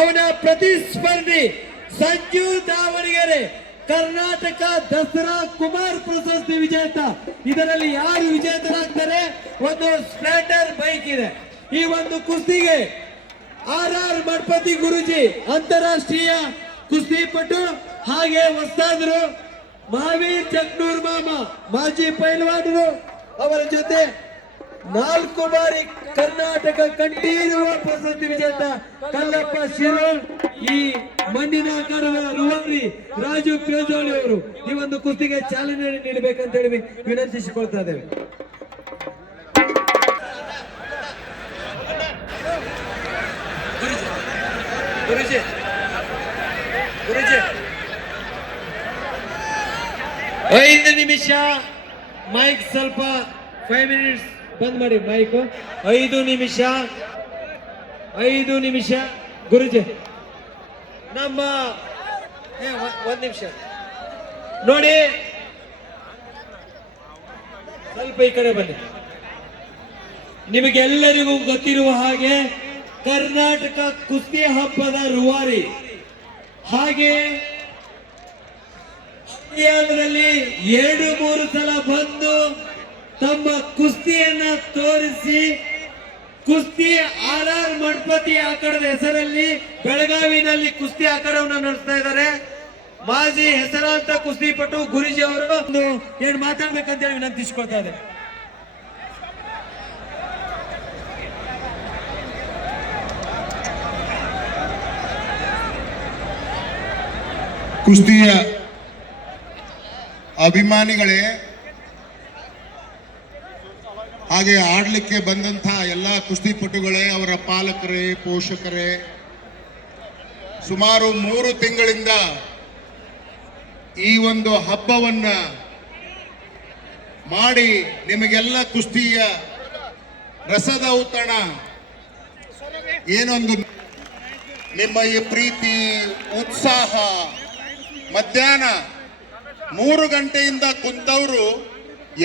ಅವನ ಪ್ರತಿಸ್ಪರ್ಧಿ ಸಂಜು ದಾವಣಗೆರೆ ಕರ್ನಾಟಕ ದಸರಾ ಕುಮಾರ್ ಪ್ರಶಸ್ತಿ ವಿಜೇತ. ಇದರಲ್ಲಿ ಯಾರು ವಿಜೇತರಾಗ್ತಾರೆ? ಒಂದು ಸ್ಪ್ಲೆಂಡರ್ ಬೈಕ್ ಇದೆ. ಈ ಒಂದು ಕುಸ್ತಿಗೆ ಆರ್ ಮಠಪತಿ ಗುರುಜಿ ಅಂತಾರಾಷ್ಟ್ರೀಯ ಕುಸ್ತಿಪಟು, ಹಾಗೆ ವಸ್ತಾದರು ಮಹಾವೀರ್ ಚಕ್ನೂರ್ ಮಾಮ ಮಾಜಿ ಪೈಲ್ವಾನರು, ಅವರ ಜೊತೆ 4 ಬಾರಿ ಕರ್ನಾಟಕ ಕಂಠೀರವ ಪ್ರಶಸ್ತಿ ವಿಜೇತ ಕಲ್ಲಪ್ಪ ಶಿರೋಳ್, ಈ ಮಣ್ಣಿನ ಆಕಾರದ ರೂವಾರಿ ರಾಜು ಪೇಜೋಳಿ ಅವರು ಈ ಒಂದು ಕುಸ್ತಿಗೆ ಚಾಲನೆ ನೀಡಬೇಕಂತ ಹೇಳಿ ವಿನಂತಿಸಿಕೊಳ್ತಾ ಇದ್ದೇವೆ. ಗುರುಜಿ 5 ನಿಮಿಷ ಮೈಕ್ ಸ್ವಲ್ಪ 5 ಮಿನಿಟ್ಸ್ ಬಂದ್ ಮಾಡಿ ಮೈಕ್. 5 ನಿಮಿಷ ಗುರುಜಿ ನಮ್ಮ 1 ನಿಮಿಷ ನೋಡಿ, ಸ್ವಲ್ಪ ಈ ಕಡೆ ಬನ್ನಿ. ನಿಮಗೆಲ್ಲರಿಗೂ ಗೊತ್ತಿರುವ ಹಾಗೆ ಕರ್ನಾಟಕ ಕುಸ್ತಿ ಹಬ್ಬದ ರೂವಾರಿ, ಹಾಗೆ 2-3 ಸಲ ಬಂದು ತಮ್ಮ ಕುಸ್ತಿಯನ್ನ ತೋರಿಸಿ ಕುಸ್ತಿ ಆರ್ ಮಠಪತಿ ಆಕಡದ ಹೆಸರಲ್ಲಿ ಬೆಳಗಾವಿನಲ್ಲಿ ಕುಸ್ತಿ ಆಕಡವನ್ನು ನಡೆಸ್ತಾ ಇದ್ದಾರೆ. ಮಾಜಿ ಹೆಸರಾಂತ ಕುಸ್ತಿಪಟು ಗುರುಜಿ ಅವರು ಏನು ಮಾತಾಡ್ಬೇಕಂತ ಹೇಳಿ ವಿನಂತಿಸಿಕೊಳ್ತಾ ಇದೆ. ಕುಸ್ತಿಯ ಅಭಿಮಾನಿಗಳೇ, ಹಾಗೆ ಆಡ್ಲಿಕ್ಕೆ ಬಂದಂತಹ ಎಲ್ಲ ಕುಸ್ತಿಪಟುಗಳೇ, ಅವರ ಪಾಲಕರೇ, ಪೋಷಕರೇ, ಸುಮಾರು 3 ತಿಂಗಳಿಂದ ಈ ಒಂದು ಹಬ್ಬವನ್ನ ಮಾಡಿ ನಿಮಗೆಲ್ಲ ಕುಸ್ತಿಯ ರಸದ ಔತಣ ಏನೊಂದು ನಿಮ್ಮ ಈ ಪ್ರೀತಿ ಉತ್ಸಾಹ, ಮಧ್ಯಾಹ್ನ 3 ಗಂಟೆಯಿಂದ ಕುಂತವರು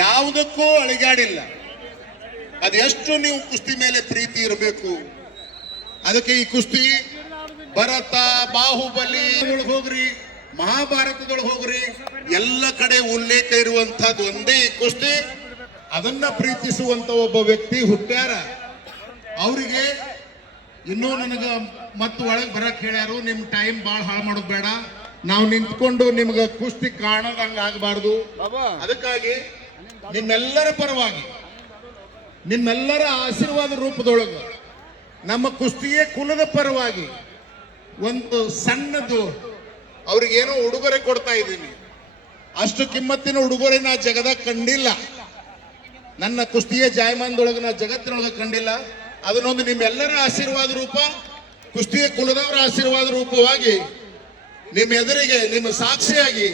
ಯಾವುದಕ್ಕೂ ಅಳಿಗಾಡಿಲ್ಲ. ಅದೆಷ್ಟು ನೀವು ಕುಸ್ತಿ ಮೇಲೆ ಪ್ರೀತಿ ಇರಬೇಕು. ಅದಕ್ಕೆ ಈ ಕುಸ್ತಿ ಭರತ, ಬಾಹುಬಲಿ ಹೋಗ್ರಿ, ಮಹಾಭಾರತದೊಳಗೆ ಹೋಗ್ರಿ, ಎಲ್ಲ ಕಡೆ ಉಲ್ಲೇಖ ಇರುವಂತಹದ್ದು ಒಂದೇ ಈ ಕುಸ್ತಿ. ಅದನ್ನ ಪ್ರೀತಿಸುವಂತ ಒಬ್ಬ ವ್ಯಕ್ತಿ ಹುಟ್ಟ್ಯಾರ. ಅವರಿಗೆ ಇನ್ನೂ ನನಗೆ ಮತ್ತು ಒಳಗೆ ಬರಕ್ ಹೇಳ್ಯಾರು, ನಿಮ್ ಟೈಮ್ ಭಾಳ ಹಾಳು ಮಾಡೋದು ಬೇಡ, ನಾವು ನಿಂತ್ಕೊಂಡು ನಿಮ್ಗೆ ಕುಸ್ತಿ ಕಾಣದಂಗ ಆಗಬಾರ್ದು. ಅದಕ್ಕಾಗಿ ನಿಮ್ಮೆಲ್ಲರ ಪರವಾಗಿ, ನಿಮ್ಮೆಲ್ಲರ ಆಶೀರ್ವಾದ ರೂಪದೊಳಗೆ ನಮ್ಮ ಕುಸ್ತಿಯ ಕುಲದ ಪರವಾಗಿ ಒಂದು ಸಣ್ಣದು ಅವ್ರಿಗೇನೋ ಉಡುಗೊರೆ ಕೊಡ್ತಾ ಇದ್ದೀನಿ. ಅಷ್ಟು ಕಿಮ್ಮತ್ತಿನ ಉಡುಗೊರೆ ನಾ ಜಗದಾಗ ಕಂಡಿಲ್ಲ. ನನ್ನ ಕುಸ್ತಿಯ ಜಾಯಮಾನದೊಳಗೆ ನಾ ಜಗತ್ತಿನೊಳಗೆ ಕಂಡಿಲ್ಲ. ಅದನ್ನೊಂದು ನಿಮ್ಮೆಲ್ಲರ ಆಶೀರ್ವಾದ ರೂಪ, ಕುಸ್ತಿಯ ಕುಲದವರ ಆಶೀರ್ವಾದ ರೂಪವಾಗಿ ನಿಮ್ಮ ಎದುರಿಗೆ, ನಿಮ್ಮ ಸಾಕ್ಷಿಯಾಗಿ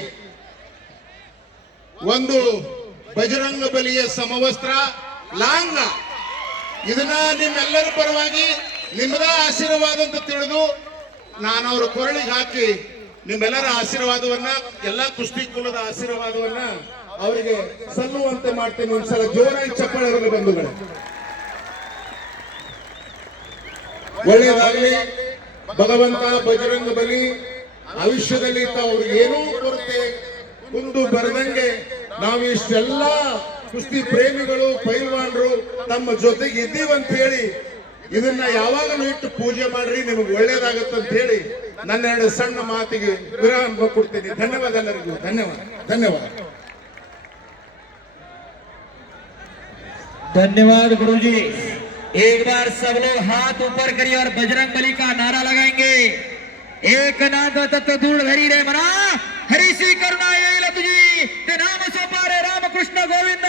ಒಂದು ಬಜರಂಗ ಬಲಿಯ ಸಮವಸ್ತ್ರ ಲಾಂಗ, ಇದನ್ನ ನಿಮ್ಮೆಲ್ಲರ ಪರವಾಗಿ ನಿಮ್ಮದ ಆಶೀರ್ವಾದ ಅಂತ ತಿಳಿದು ನಾನು ಅವರ ಕೊರಳಿಗೆ ಹಾಕಿ ನಿಮ್ಮೆಲ್ಲರ ಆಶೀರ್ವಾದವನ್ನ, ಎಲ್ಲ ಕುಸ್ತಿ ಕುಲದ ಆಶೀರ್ವಾದವನ್ನ ಅವರಿಗೆ ಸಲ್ಲುವಂತೆ ಮಾಡ್ತೇನೆ. ಒಂದ್ಸಲ ಜೋರಾಗಿ ಚಪ್ಪಾಳೆ ಇರಲಿ ಬಂಧುಗಳೇ. ಒಳ್ಳೆಯದಾಗಲಿ. ಭಗವಂತ ಬಜರಂಗ ಬಲಿ ಭವಿಷ್ಯದಲ್ಲಿ ಅವ್ರಿಗೆ ಏನೂ ಕೊರತೆ ಕುಂದು ಬರದಂಗೆ ನಾವು ಇಷ್ಟೆಲ್ಲ ಕುಸ್ತಿ ಪ್ರೇಮಿಗಳು, ಪೈಲ್ವಾನರು ತಮ್ಮ ಜೊತೆಗೆ ಇದ್ದೀವಂತ ಹೇಳಿ ಇದನ್ನ ಯಾವಾಗಲೂ ಇಟ್ಟು ಪೂಜೆ ಮಾಡ್ರಿ, ನಿಮಗೆ ಒಳ್ಳೇದಾಗತ್ತಂತ ಹೇಳಿ ನನ್ನ 2 ಸಣ್ಣ ಮಾತಿಗೆ ವಿರಾಮ ಕೊಡ್ತೀನಿ. ಧನ್ಯವಾದ ಎಲ್ಲರಿಗೂ. ಧನ್ಯವಾದ. धन्यवाद गुरुजी। एक बार सब लोग हाथ ऊपर करिए और बजरंग बली का नारा लगाएंगे। एक नाथ तत्व दूर धरी रे मना हरि श्री करुणा ये तुझी ते नाम सोपारे राम कृष्ण गोविंद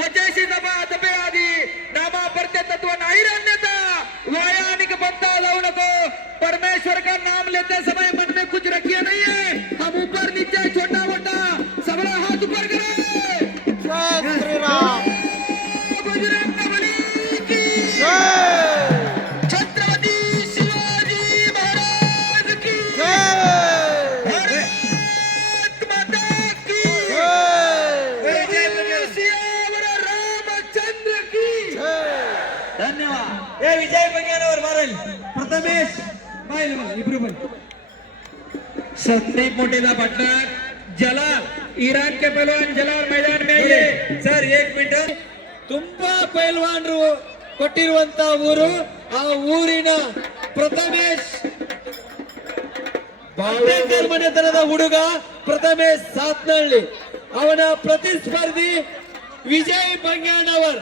वजैसी सभा तपे आदि नामा परते तत्व नहीं अन्यथा वायानिक बनता लौन को परमेश्वर का नाम लेते समय मन में कुछ रखिए नहीं है। हम ऊपर नीचे छोटा मोटा सबला हाथ ऊपर करें। जय श्री राम। बजरंग बली की छत्रपति शिवाजी महाराज की जय। बन्नी संदीप मोटेचा पार्टनर जलाल, ईरान के पहलवान जलाल मैदान में आइए। ಸರ್ 1 ಮಿನಿಟ್ ತುಂಬಾ ಪೈಲ್ವಾನರು ಕೊಟ್ಟಿರುವಂತ ಊರು ಆ ಊರಿನ ಪ್ರಥಮೇಶ್ ಬಾಳೇಕರ್ ಮನೆತನದ ಹುಡುಗ ಪ್ರಥಮೇಶ್ ಸಾತ್ನಹಳ್ಳಿ ಅವನ ಪ್ರತಿಸ್ಪರ್ಧಿ ವಿಜಯ್ ಬಂಗ್ಯಾಣವರ್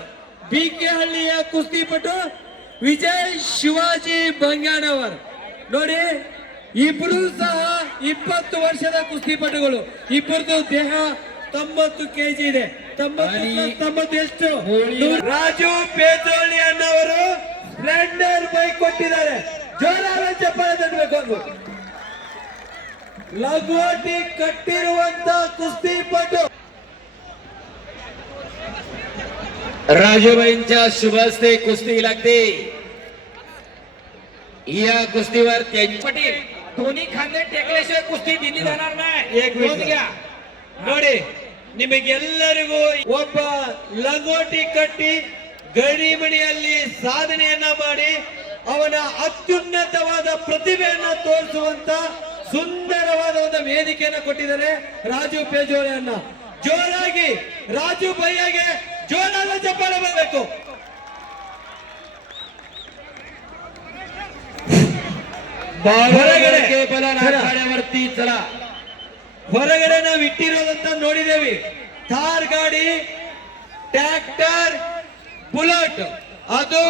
ಬಿಕೆ ಹಳ್ಳಿಯ ಕುಸ್ತಿಪಟು ವಿಜಯ್ ಶಿವಾಜಿ ಬಂಗ್ಯಾಣವರ್ ನೋಡಿ ಇಬ್ರು ಸಹ 20 ವರ್ಷದ ಕುಸ್ತಿಪಟುಗಳು ಇಬ್ಬರದು ದೇಹ 90 ಕೆಜಿ ಇದೆ 90 ಎಷ್ಟು ರಾಜು ಪೇಜೋಳಿ ಅನ್ನವರು ಸ್ಪ್ಲೆಂಡರ್ ಬೈಕ್ ಕೊಟ್ಟಿದ್ದಾರೆ ಜೋರಾದ ಚಪ್ಪಾಳೆ ತಟ್ಟಬೇಕು ಒಂದು ಲಗೋಟಿ ಕಟ್ಟಿರುವಂತ ಕುಸ್ತಿಪಟು राजूबाईंच्या शुभ हस्ते कुस्ती लागते. या कुस्तीवर पटेल दोन्ही खांदे टेकल्याशिवाय कुस्ती दिली जाणार नाही. एक मिनिट घ्या ನೋಡಿ ನಿಮಗೆಲ್ಲರಿಗೂ ಒಬ್ಬ ಲಂಗೋಟಿ ಕಟ್ಟಿ ಗಡಿಮಣಿಯಲ್ಲಿ ಸಾಧನೆಯನ್ನ ಮಾಡಿ ಅವನ ಅತ್ಯುನ್ನತವಾದ ಪ್ರತಿಭೆಯನ್ನ ತೋರಿಸುವಂತ ಸುಂದರವಾದ ಒಂದು ವೇದಿಕೆಯನ್ನ ಕೊಟ್ಟಿದ್ದಾರೆ ರಾಜು ಪೇಜೋಳಿ ಅನ್ನ. ಜೋರಾಗಿ ರಾಜು ಭಯ್ಯಗೆ ಜೋರಾದ ಚಪ್ಪಾಳೆ ಬರಬೇಕು. ಹೊರಗಡೆ ಆಖಾಡ್ಯಾವರ್ತಿ ಚಲಾ ಹೊರಗಡೆ ನಾವು ಇಟ್ಟಿರೋದಂತ ನೋಡಿದೇವಿ ಥಾರ್ ಗಾಡಿ ಟ್ರ್ಯಾಕ್ಟರ್ ಬುಲೆಟ್ ಅದು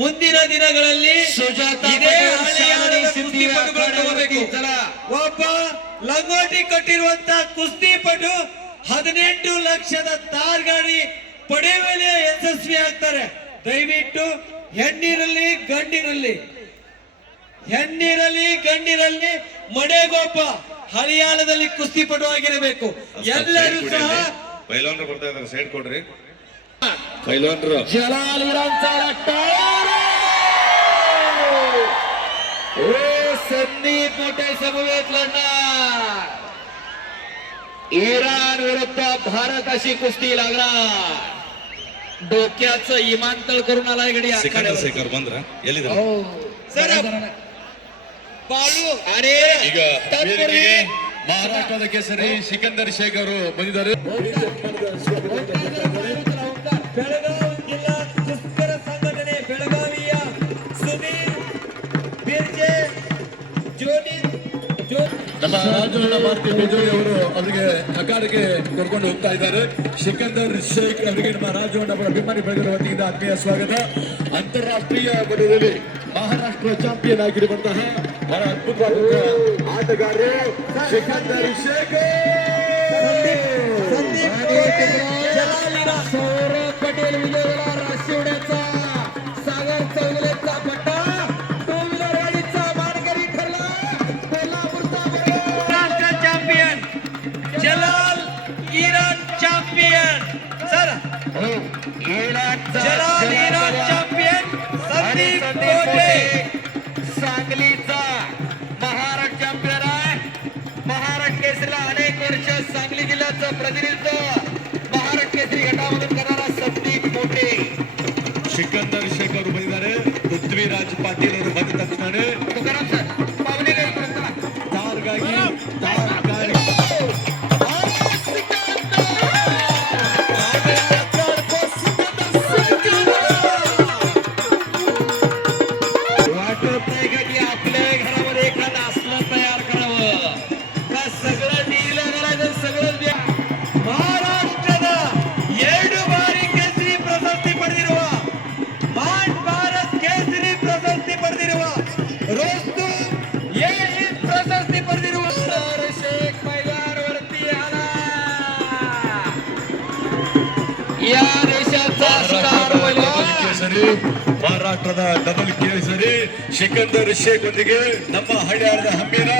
ಮುಂದಿನ ದಿನಗಳಲ್ಲಿ ಸುಜಾತಾ ಇದೇ ಪಟೇಲ್ ಹಳೆಯ ಶಾಲೆ ಕುಸ್ತಿಪಟುಗಳು ತಗೋಬೇಕು. ಒಬ್ಬ ಲಂಗೋಟಿ ಕಟ್ಟಿರುವಂತ ಕುಸ್ತಿಪಟು 18 ಲಕ್ಷದ ಥಾರ್ ಗಾಡಿ ಪಡೆಯುವಲ್ಲಿ ಯಶಸ್ವಿ ಆಗ್ತಾರೆ. ದಯವಿಟ್ಟು ಹೆಣ್ಣಿರಲಿ ಗಂಡಿರಲಿ ಮನೆಗೊಬ್ಬ ಹರಿಯಾಣದಲ್ಲಿ ಕುಸ್ತಿಪಟು ಆಗಿರಬೇಕು. ಎಲ್ಲರೂ ಸಹ ಪೈಲವಾನರು ಬರ್ತಾ ಇದ್ದಾರೆ, ಸೈಡ್ ಕೊಡ್ರಿ. पैलवानರು जलाल इराणचा टायर ओ संदीप मोठे समवेत लढणार. इराण विरुद्ध भारत अशी कुस्ती लागणार. डोक्याचं विमानतळ करून आलाय गडी ಸಿಕಂದರ್ ಶೇಖರ್ ಬಂದ್ರ ಎಲ್ಲಿದ್ದಾರೆ? ಸರ್ ಬಾಳು अरे ಈಗ ವೇದಿಕೆಗೆ ಮಹಾರಾಷ್ಟ್ರದ ಕೇಸರಿ ಸಿಕಂದರ್ ಶೇಖರ್ ಬಂದಿದ್ದಾರೆ. ಬೆಳಗಾವಿ ಜಿಲ್ಲಾ ಕುಸ್ತಿಗರ ಸಂಘಟನೆ ಬೆಳಗಾವಿಯ ಸುನೀಲ್ ಬಿರ್ಜೆ ನಮ್ಮ ರಾಜಣ್ಣ ಭಾರತಿ ಬಿಜೋಳಿ ಅವರು ಅವರಿಗೆ ಅಖಾಡಕ್ಕೆ ಕರ್ಕೊಂಡು ಹೋಗ್ತಾ ಇದ್ದಾರೆ. ಸಿಕಂದರ್ ಶೇಖ್ ಅವರಿಗೆ ನಮ್ಮ ರಾಜಣ್ಣ ಅವರ ಅಭಿಮಾನಿ ಬಳಗದ ವತಿಯಿಂದ ಆತ್ಮೀಯ ಸ್ವಾಗತ. ಅಂತಾರಾಷ್ಟ್ರೀಯ ಮಟ್ಟದಲ್ಲಿ ಮಹಾರಾಷ್ಟ್ರ ಚಾಂಪಿಯನ್ ಆಗಿರುವಂತಹ ಬಹಳ ಅದ್ಭುತವಾದ ಆಟಗಾರರು ಸಿಕಂದರ್ ಶೇಖ್. सौरभ पटेल विजयला राशिवड्याचा सागर चौगलेचा पट्टा टू व्हीलर गाडीचा मानकरी ठरला. कोल्हापूरचा ರಾಷ್ಟ್ರ champion Jalal Iran champion sir Jalal Iran champion Sandeep ಕೋಟೆ सांगलीचा महाराष्ट्र चॅम्पियन आहे. महाराष्ट्र केसरीला अनेक वर्ष सांगली जिल्ह्याचं प्रतिनिधित्व महाराष्ट्र केसरी गटामधून करणारा संदीप मोठे. ಸಿಕಂದರ್ ಶೇಖ್ ಅವರು ಬಂದಿದ್ದಾರೆ. ಪೃಥ್ವಿರಾಜ್ ಪಾಟೀಲ್ ಅವರು ಬಂದ ತಕ್ಷಣ तुकाराम सर पाहुणे काय ಥಾರ್ ಗಾಡಿ वाटत नाही का की आपल्या घरामध्ये एखादं असलं तयार करावं का सगळं डील करायचं सगळं द्या. ಮಹಾರಾಷ್ಟ್ರದ 2 ಬಾರಿ ಕೇಸರಿ ಪ್ರಶಸ್ತಿ ಪಡೆದಿರುವ ಮಾನ್ ಭಾರತ್ ಕೇಸರಿ ಪ್ರಶಸ್ತಿ ಪಡೆದಿರುವ ರೋಸ್ತು ಎ ಪ್ರಶಸ್ತಿ ಪಡೆದಿರುವ शेख मैदानावरती आला. या देशाचा स्टार पैलवान ಕೇಸರಿ ಮಹಾರಾಷ್ಟ್ರದ ಡಬಲ್ ಕೇಸರಿ ಸಿಕಂದರ್ ಶೇಖ್ ಒಂದಿಗೆ ನಮ್ಮ ಹಳ್ಳಿಯಾರದ ಹಮ್ಮಿನ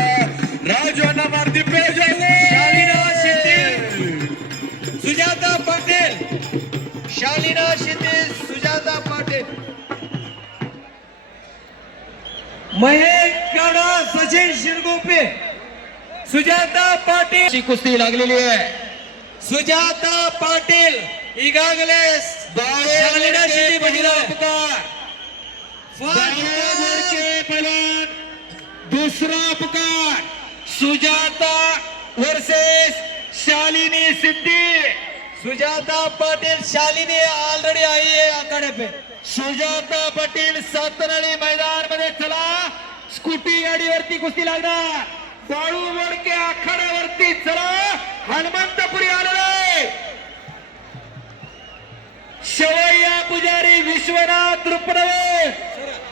ರಾಜಣ್ಣ ಭಾರತಿ ಪೇಜೋಳಿ. ಶಾಲಿನಾ ಶಿಂದೆ ಸುಜಾತಾ ಪಾಟೀಲ್ ಶಾಲಿನಾ ಶಿಂದೆ ಸುಜಾತಾ ಪಾಟೀಲ್ महेश गौड सचिन शिरगोपे सुजाता पाटील अशी कुस्ती लागलेली आहे. सुजाता पाटील ಈಗಾಗಲೇ ಶಾಲಿನಾ ಶಿಂದೆ ಬಂದಿದ್ದಾರೆ. पैलवान दुसरा पुकार Sujata versus Shalini Sidhi. Sujata Patil Shalini already I है आखाड़े पे। सुजाता पाटील सातनळी मैदान मध्ये चला, स्कूटी गाडीवरती कुस्ती लागणार। बाळू मोडके आखाड्यावरती चला, हनुमंतपुरी आलेले शवैया पुजारी विश्वनाथ रुपडवे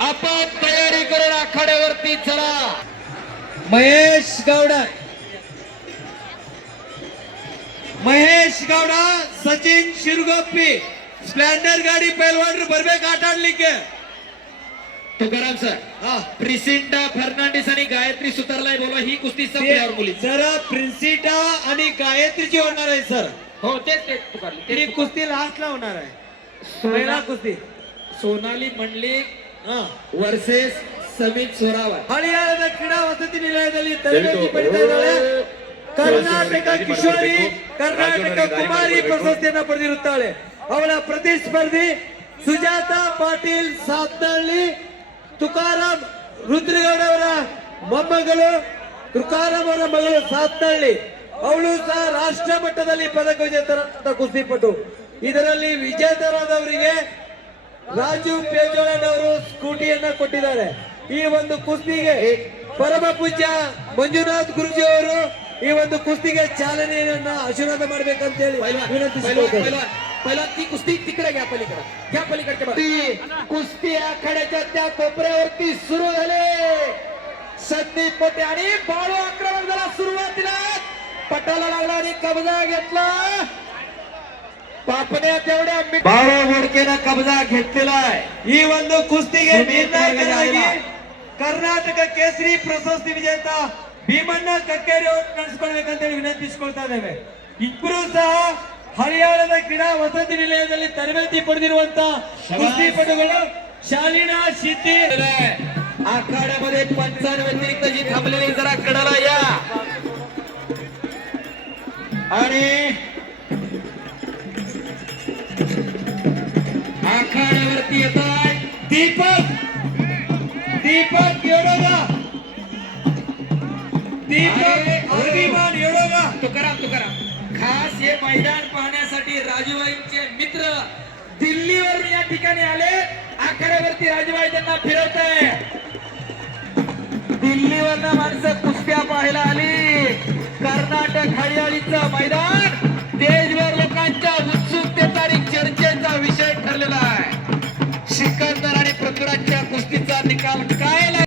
आपण तयारी करून आखाड्यावरती चला। महेश गौड़ा सचिन शिरगोप्पी स्प्लेंडर गाड़ी पहलवान बरबेक आಟ ಆಡಲಿಕ್ಕೆ। तुकाराम सर, हा प्रिसिंडा फर्नांडिस आणि गायत्री सुतारला बोलवा, ही कुस्ती संपल्यावर मुली। सर प्रिन्सिटा आणि गायत्रीची होणार आहे सर। हो तेच तुकारले ही कुस्ती लास्टला होणार आहे, पहिला कुस्ती। सोनाली मंडलिक ಹಾ ವರ್ಸಸ್ ಸಮಿತ್ ಸೋರಾವರ್। ಹಳಿಯಾಳದ ಕ್ರೀಡಾ ವಸತಿ ನಿಲಯದಲ್ಲಿ ತರಬೇತಿ ಪಡೆದ ಇದ್ದಾಳೆ। ಕರ್ನಾಟಕ ಕಿಶೋರಿ, ಕರ್ನಾಟಕ ಕುಮಾರಿ ಪ್ರಶಸ್ತಿಯನ್ನು ಪಡೆದಿರುತ್ತಾಳೆ। ಅವಳ ಪ್ರತಿಸ್ಪರ್ಧಿ ಸುಜಾತಾ ಪಾಟೀಲ್ ಸಾತ್ನಳ್ಳಿ, ತುಕಾರಾಮ್ ರುದ್ರಗೌಡ ಅವರ ಮೊಮ್ಮಗಳು, ತುಕಾರಾಮ್ ಅವರ ಮಗಳು ಸಾತ್ನಳ್ಳಿ, ಅವಳು ಸಹ ರಾಷ್ಟ್ರ ಮಟ್ಟದಲ್ಲಿ ಪದಕ ವಿಜೇತರಾದ ಕುಸ್ತಿಪಟು। ಇದರಲ್ಲಿ ವಿಜೇತರಾದವರಿಗೆ ರಾಜು ಪೇಜೋಳನವರು ಸ್ಕೂಟಿಯನ್ನ ಕೊಟ್ಟಿದ್ದಾರೆ। ಈ ಒಂದು ಕುಸ್ತಿಗೆ ಪರಮ ಪೂಜ್ಯ ಮಂಜುನಾಥ್ ಗುರುಜಿ ಅವರು ಈ ಒಂದು ಕುಸ್ತಿಗೆ ಚಾಲನೆಯನ್ನ ಆಶೀರ್ವಾದ ಮಾಡ್ಬೇಕಂತ ಹೇಳಿ ವಿನಂತಿಸಿಕೊಳ್ಳುತ್ತೇವೆ। पहिला ती कुस्ती तिकडे घ्या, पलीकडे ती कुस्ती आखाड्याच्या त्या कोपऱ्यावरती सुरू झाले। संदीप मोठे आणि बाळू आक्रमण झाला। सुरुवातीला पटाला लागला आणि कब्जा घेतला। पापण्या तेवढ्या बाळू मोडकेनं कब्जा घेतलेला आहे। ಈ ಒಂದು ಕುಸ್ತಿಗೆ ನಿರ್ಣಾಯಕರಾಗಿ ಕರ್ನಾಟಕ ಕೇಸರಿ ಪ್ರಶಸ್ತಿ ವಿಜೇತ ಭೀಮಣ್ಣ ಕಕ್ಕೇರಿ ಅವರು ನಡೆಸಿಕೊಳ್ಬೇಕಂತ ಹೇಳಿ ವಿನಂತಿಸಿಕೊಳ್ತಾ ಇದ್ದೇವೆ। ಇಬ್ಬರು ಸಹ ಹರಿಯಾಣದ ಕ್ರೀಡಾ ವಸತಿ ನಿಲಯದಲ್ಲಿ ತರಬೇತಿ ಪಡೆದಿರುವಂತ ಕುಸ್ತಿಪಟುಗಳು ಶಾಲಿನಾ ಸಿದ್धी। आखाड्यामध्ये पंचांव्यतिरिक्त जी थांबलेली जरा कडाला या आणि आखाड्यावरती येतात दीपक येडोगा, दीपक अभिमान येडोगा। तुकाराम खास हे मैदान पाहण्यासाठी राजूबाईंचे मित्र दिल्लीवरून या ठिकाणी आले। आखाड्यावरती राजूबाई त्यांना फिरवताय। दिल्लीवरनं माणसं कुस्त्या पाहायला आली। कर्नाटक हरियाणीचं मैदान देशभर लोकांच्या उत्सुकतेचा आणि चर्चेचा विषय ठरलेला आहे। सिकंदर आणि पृथ्वीराजच्या कुस्तीचा निकाल काय